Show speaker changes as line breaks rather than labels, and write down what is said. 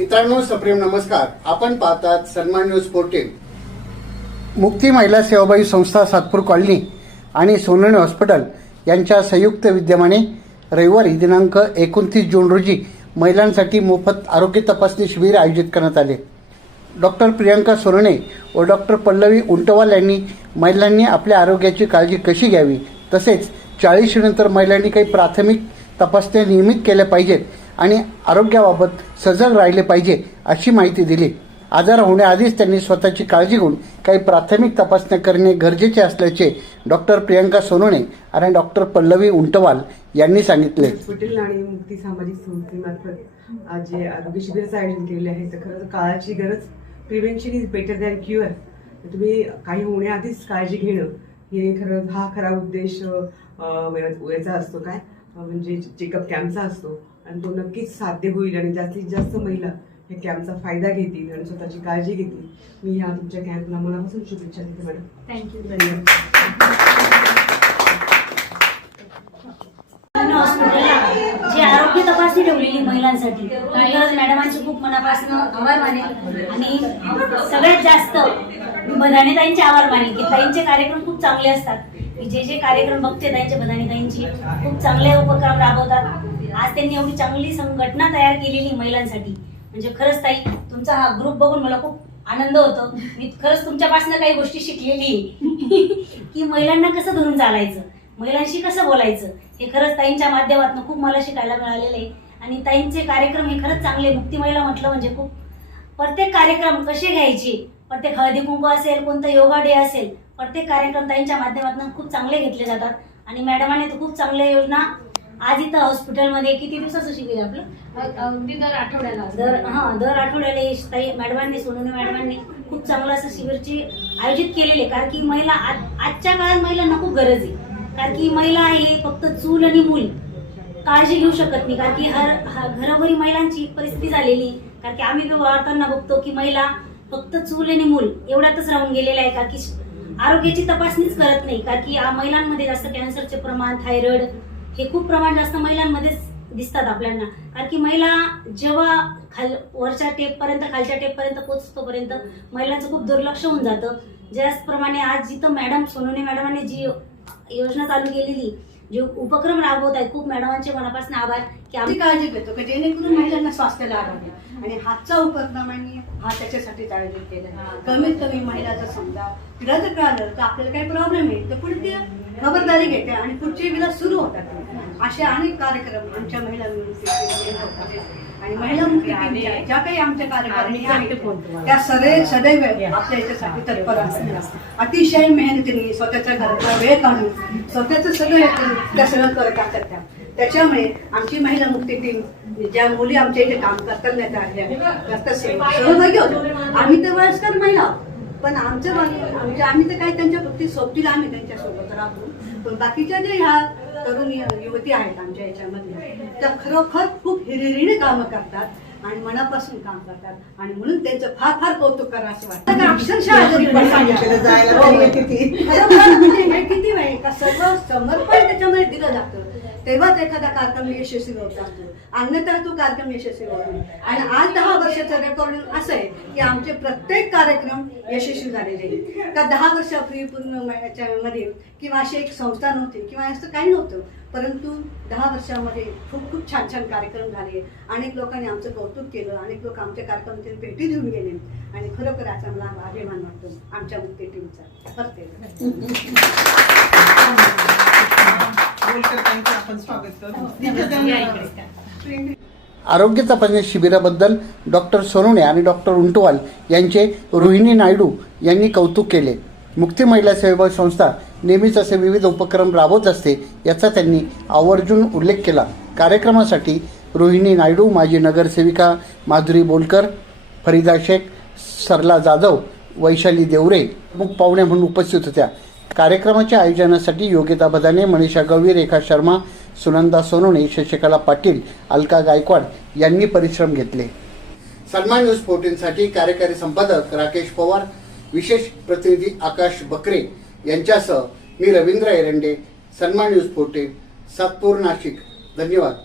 मित्रांनो सप्रेम नमस्कार. आपण पाहतात सन्मान न्यूज फोर्टीन मुक्ती महिला सेवाबाई संस्था सातपूर कॉलनी आणि सोनवणे हॉस्पिटल यांच्या संयुक्त विद्यमाने रविवारी दिनांक एकोणतीस जून रोजी महिलांसाठी मोफत आरोग्य तपासणी शिबिर आयोजित करण्यात आले. डॉक्टर प्रियांका सोनणे व डॉक्टर पल्लवी उंटवाल यांनी महिलांनी आपल्या आरोग्याची काळजी कशी घ्यावी? तसेच चाळीशीनंतर महिलांनी काही प्राथमिक तपासण्या नियमित केल्या पाहिजेत आणि आरोग्याबाबत सजग राहिले पाहिजे अशी माहिती दिली. आजार होण्याआधीच त्यांनी स्वतःची काळजी घेऊन काही प्राथमिक तपासण्या करणे गरजेचे असल्याचे डॉक्टर प्रियांका सोनोणे आणि डॉक्टर पल्लवी उंटवाल यांनी सांगितले.
हॉस्पिटल आणि मुक्ती सामाजिक संस्थेमार्फत आज जे आरोग्य शिबिराचं आयोजन केलेले आहे तर खरं तर काळाची गरज prevention is better than cure तुम्ही काही होण्याआधीच काळजी घेणं हे खरं हा खरा उद्देश याचा असतो काय? म्हणजे चेकअप कॅम्पचा असतो. आणि तो नक्कीच साध्य होईल आणि जास्तीत जास्त महिला या कॅम्पचा फायदा घेतील आणि स्वतःची काळजी घेतील. मी ह्या तुमच्या कॅम्पला मनापासून शुभेच्छा देते मॅडम
थँक्यू
धन्यवाद.
जी आरोग्य तपासणी ठेवलेली महिलांसाठी खरंच मॅडमांचे खूप मनापासून आभार मानेल. आणि सगळ्यात जास्त मी बधाणे ताईंचे आभार मानेल की ताईंचे कार्यक्रम खूप चांगले असतात. मी जे जे कार्यक्रम बघते ताईंचे बधाणे ताईंची खूप चांगले उपक्रम राबवतात. आज त्यांनी एवढी चांगली संघटना तयार केलेली महिलांसाठी. म्हणजे खरंच ताई तुमचा हा ग्रुप बघून मला खूप आनंद होतो. मी खरंच तुमच्यापासून काही गोष्टी शिकलेली की महिलांना कसं धरून चालायचं? महिलांशी कसं बोलायचं? हे खरंच ताईंच्या माध्यमातून खूप मला शिकायला मिळालेलं आहे. आणि ताईंचे कार्यक्रम हे खरंच चांगले मुक्ती महिला म्हटलं म्हणजे खूप. प्रत्येक कार्यक्रम कसे घ्यायचे? प्रत्येक हळदी कुंकू असेल कोणतं योगा डे असेल प्रत्येक कार्यक्रम ताईंच्या माध्यमातून खूप चांगले घेतले जातात. आणि मॅडमाने तर खूप चांगल्या योजना आज इथं हॉस्पिटलमध्ये किती दिवसाचं शिबिर आहे आपलं?
अगदी दर आठवड्याला.
दर हा दर आठवड्याला हे ताई मॅडमांनी सोनवणे मॅडमांनी खूप चांगलं असं शिबिरची आयोजित केलेले कारण की महिला आज- आजच्या काळात महिलांना खूप गरज आहे. कारण की महिला हे फक्त चूल आणि मूल काळजी घेऊ शकत नाही. कारण की हर घरोघरी महिलांची परिस्थिती झालेली आहे. कारण की आम्ही वार्तांना बघतो की महिला फक्त चूल आणि मूल एवढ्यातच राहून गेलेल्या आहे कारण की आरोग्याची तपासणीच करत नाही कारण की महिलांमध्ये जास्त कॅन्सरचे प्रमाण थायरॉइड हे खूप प्रमाण जास्त महिलांमध्येच दिसतात आपल्याला. कारण की महिला जेव्हा खाल वरच्या टेपपर्यंत खालच्या टेपपर्यंत पोचतोपर्यंत पोहोचतोपर्यंत महिलांचं खूप दुर्लक्ष होऊन जातं. ज्याचप्रमाणे आज जिथं मॅडम सोनवणे मॅडमांनी जी योजना चालू केलेली जे उपक्रम राबवत आहेत खूप मॅडमांचे मनापासून आभार की
आम्ही काळजी घेतो की जेणेकरून महिलांना स्वास्थ्य लाभावे आणि हातचा उपक्रम आणि हा त्याच्यासाठीच आयोजित केला. कमीत कमी महिला जर समजा तिला जर कळालं तर आपल्याला काही प्रॉब्लेम आहे तर पुढे ती खबरदारी घेते आणि पुढचे विला सुरू होतात. असे अनेक कार्यक्रम आमच्या महिला मुक्ती होतात आणि महिला मुक्ती टीमच्या ज्या काही आमच्या कार्यकारिणी आहेत त्या सदैव सदैव आपल्या याच्यासाठी तत्पर असतात अतिशय मेहनतीने स्वतःच्या घराचा वेळ काढून स्वतःचं सगळं त्या सगळं करत असतात त्या. त्याच्यामुळे आमची महिला मुक्ती टीम ज्या मुली आमच्या इथे काम करतात सेवा- सहभागी होतो. आम्ही तर वयस्कर महिला. पण आमच्या आम्ही तर काय त्यांच्या फक्त सोबतीला आम्ही त्यांच्यासोबत राहतो. पण बाकीच्या जे ह्या तरुण युवती आहेत आमच्या याच्यामध्ये. त्या खरोखर खूप हिरिरीने कामं करतात आणि मनापासून काम करतात. आणि म्हणून त्यांचं फार फार कौतुक करा असं वाटतं. अक्षरशः
किती.
सगळं समर्पण त्याच्यामध्ये दिलं जातं. तेव्हाच एखादा कार्यक्रम यशस्वी होत असतो अन्यथा तो कार्यक्रम यशस्वी होतो आणि आज दहा वर्षाचं रेकॉर्डिंग असं आहे की आमचे प्रत्येक कार्यक्रम यशस्वी झालेले आहेत. का दहा वर्षापूर्वी पूर्णमध्ये किंवा अशी एक संस्था नव्हती किंवा असं काही नव्हतं. परंतु दहा वर्षामध्ये खूप खूप छान छान कार्यक्रम झाले. अनेक लोकांनी आमचं कौतुक केलं. अनेक लोक आमच्या कार्यक्रमातील भेटी देऊन गेले. आणि खरोखर असा मला अभिमान वाटतो आमच्या मुक्ती टीमचा प्रत्येक
बोलकर ताईंचं आपण स्वागत करतो.
आरोग्य तपासणी शिबिराबद्दल डॉक्टर सोनवणे आणि डॉक्टर उंटवाल यांचे रोहिणी नायडू यांनी कौतुक केले. मुक्ती महिला सेवा संस्था नेहमीच असे विविध उपक्रम राबवत असते याचा त्यांनी आवर्जून उल्लेख केला. कार्यक्रमासाठी रोहिणी नायडू माजी नगरसेविका माधुरी बोलकर फरीदा शेख सरला जाधव वैशाली देवरे प्रमुख पाहुण्या म्हणून उपस्थित होत्या. कार्यक्रमाच्या आयोजनासाठी योगिता बदाने मनीषा गवळी रेखा शर्मा सुनंदा सोनवणे शशिकला पाटील अलका गायकवाड यांनी परिश्रम घेतले. सन्मान न्यूज फोर्टीनसाठी कार्यकारी संपादक राकेश पवार विशेष प्रतिनिधी आकाश बकरे यांच्यासह मी रवींद्र एरंडे सन्मान न्यूज फोर्टीन सातपूर नाशिक. धन्यवाद.